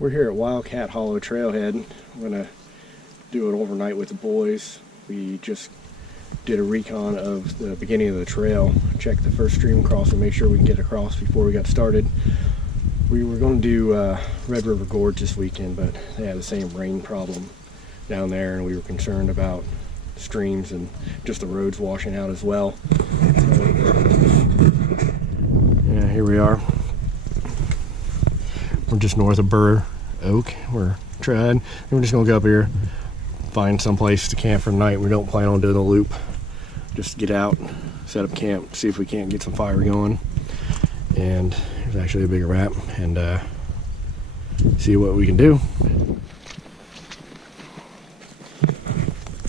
We're here at Wildcat Hollow Trailhead. We're gonna do it overnight with the boys. We just did a recon of the beginning of the trail, check the first stream crossing, make sure we can get across before we got started. We were going to do Red River Gorge this weekend, but they had the same rain problem down there, and we were concerned about streams and just the roads washing out as well. So, yeah, here we are. We're just north of Burr Oak. We're treading, and we're just gonna go up here, find some place to camp for the night. We don't plan on doing a loop. Just get out, set up camp, see if we can't get some fire going. And there's actually a bigger map, and see what we can do.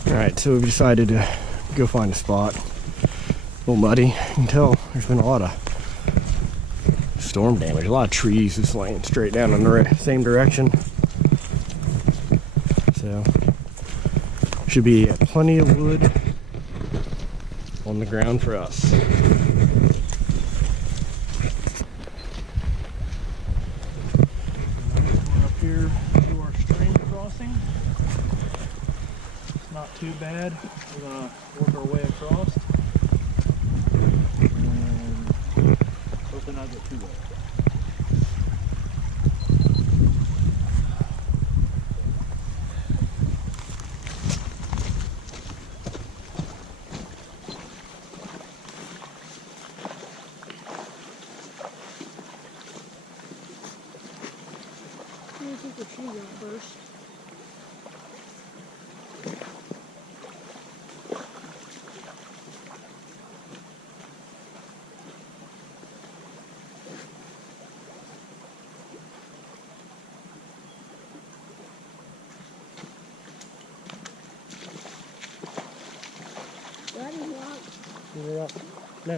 All right, so we've decided to go find a spot. A little muddy. You can tell there's been a lot of storm damage. A lot of trees just laying straight down in the same direction. So should be plenty of wood on the ground for us. We're up here to our stream crossing. It's not too bad. We're gonna work our way across and hopefully not get too wet. Take the tree out first. Daddy, rock. Give me your rock. No.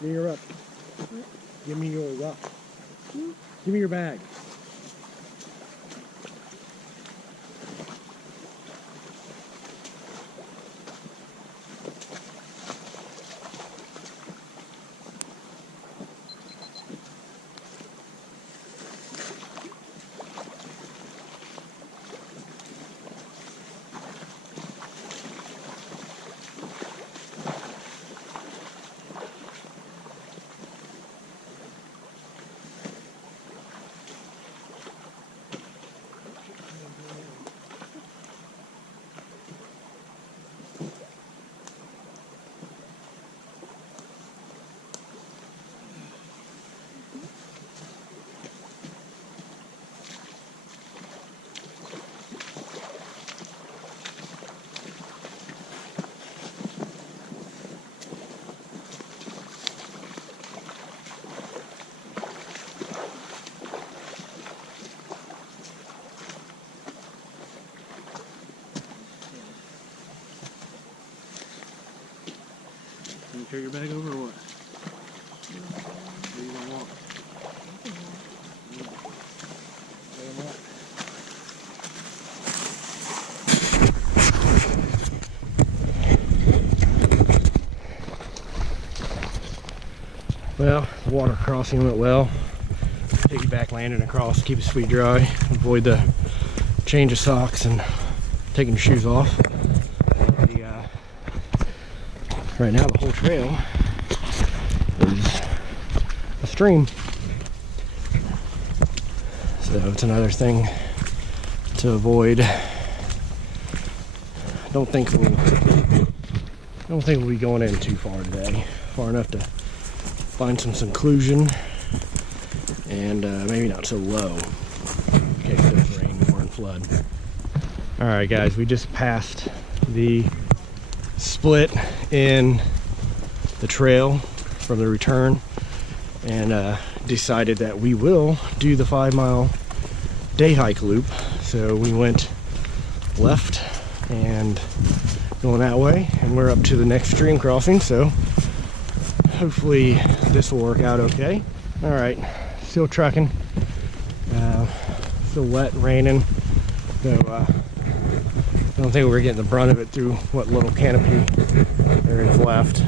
Give me your rock. What? Give me your rock. Hmm? Give me your bag. Can you carry your bag over or what? What do you want to walk? Well, the water crossing went well. Piggyback landing across, keep his feet dry, avoid the change of socks and taking your shoes off. Right now the whole trail is a stream, so it's another thing to avoid. I don't think we'll be going in too far today, far enough to find some seclusion and maybe not so low in case it does rain or in flood. All right guys, we just passed the split in the trail from the return and decided that we will do the 5-mile day hike loop. So we went left and going that way, and we're up to the next stream crossing, so hopefully this will work out okay. All right, still trucking, still wet and raining, so I don't think we're getting the brunt of it through what little canopy there is left.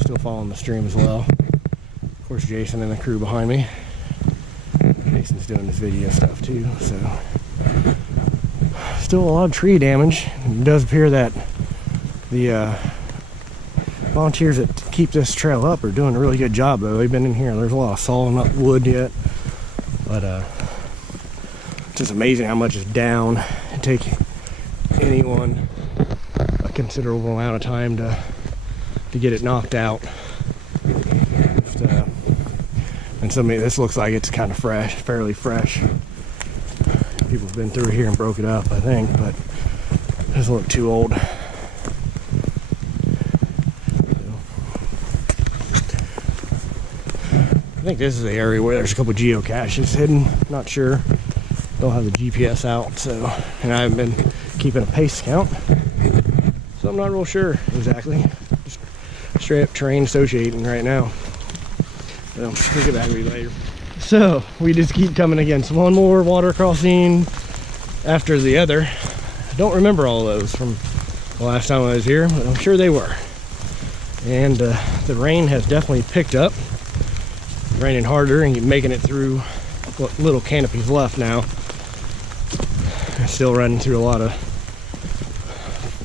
Still following the stream as well. Of course, Jason and the crew behind me. Jason's doing this video stuff too, so still a lot of tree damage. It does appear that the volunteers that keep this trail up are doing a really good job though. They've been in here, there's a lot of sawing up wood yet, but it's just amazing how much is down. It takes anyone a considerable amount of time to get it knocked out. And so this looks like it's kind of fresh, fairly fresh. People have been through here and broke it up, I think, but it doesn't look too old. I think this is the area where there's a couple geocaches hidden. Not sure. Don't have the GPS out, so, and I haven't been keeping a pace count, so I'm not real sure exactly. Just straight up terrain associating right now. So we'll get back to you later. So we just keep coming against one more water crossing after the other. I don't remember all of those from the last time I was here, but I'm sure they were. And the rain has definitely picked up. Raining harder and making it through what little canopy's left now. Still running through a lot of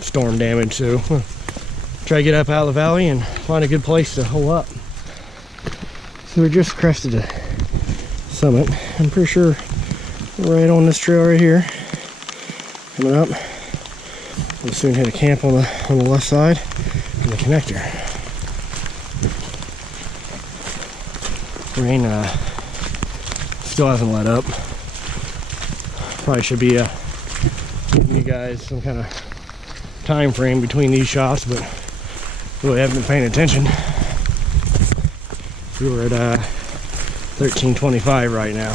storm damage, so try to get up out of the valley and find a good place to hole up. So we just crested a summit. I'm pretty sure we're right on this trail right here. Coming up. We'll soon hit a camp on the left side and the connector. Rain still hasn't let up. Probably should be giving you guys some kind of time frame between these shots, but really haven't been paying attention. We're at 13:25 right now.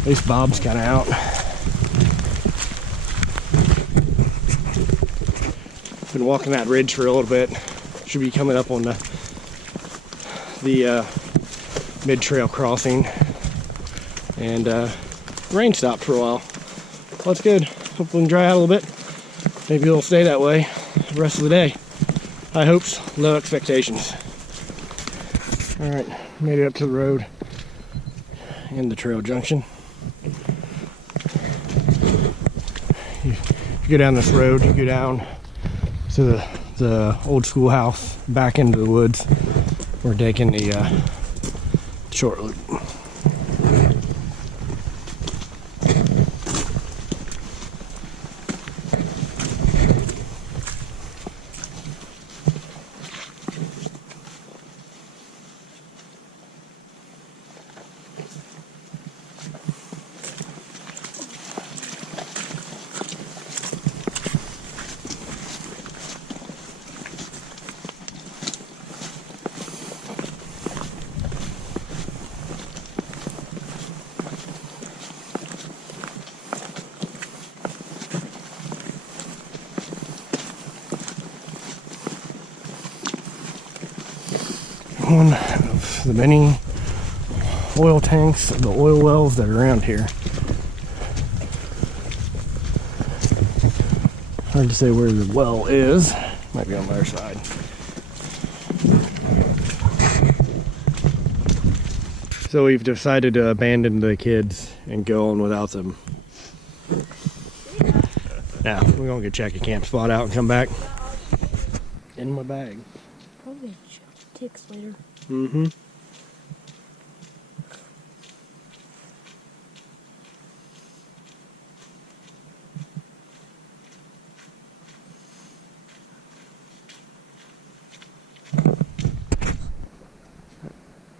At least Bob's kind of out. Been walking that ridge for a little bit. Should be coming up on the mid-trail crossing, and rain stopped for a while. Well, that's good. Hope we can dry out a little bit. Maybe it'll stay that way the rest of the day. High hopes, low expectations. All right, made it up to the road and the trail junction. You go down this road, you go down to the old schoolhouse, back into the woods. We're taking the short loop. One of the many oil tanks, the oil wells that are around here. Hard to say where the well is. Might be on the other side. So we've decided to abandon the kids and go on without them. Now we're gonna go check a camp spot out and come back. In my bag. Probably ticks later. Mm-hmm.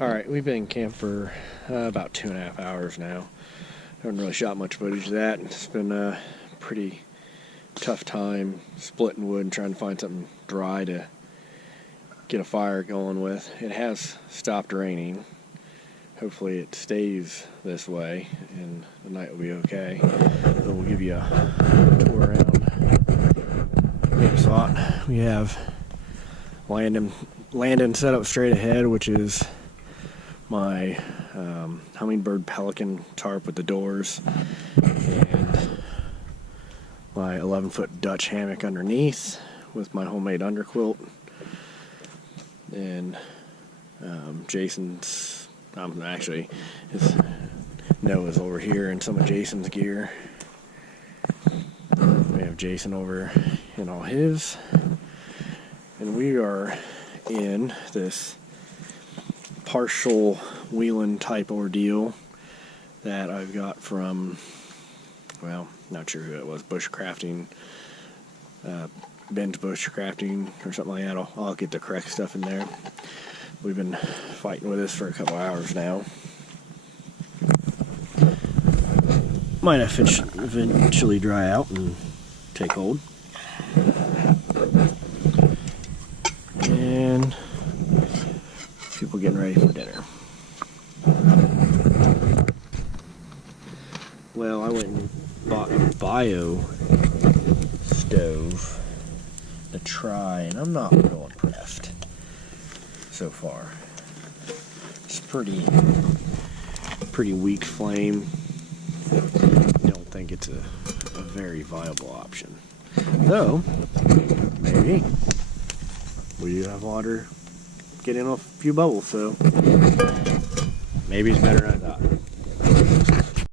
Alright, we've been in camp for about 2.5 hours now. Haven't really shot much footage of that. It's been a pretty tough time splitting wood and trying to find something dry to get a fire going with. It has stopped raining. Hopefully it stays this way and the night will be okay. But we'll give you a tour around the spot. We have landing set up straight ahead, which is my hummingbird pelican tarp with the doors, and my 11-foot Dutch hammock underneath with my homemade underquilt, and Jason's Actually, Noah's over here in some of Jason's gear. We have Jason over in all his. And we are in this partial wheeling type ordeal that I've got from, well, not sure who it was, bushcrafting, Ben's bushcrafting or something like that. I'll get the correct stuff in there. We've been fighting with this for a couple hours now. Might eventually dry out and take hold. And people getting ready for dinner. Well, I went and bought a bio stove to try, and I'm not real impressed so far. It's pretty weak flame. Don't think it's a very viable option. Though, maybe we do have water getting a few bubbles, so maybe it's better than I thought.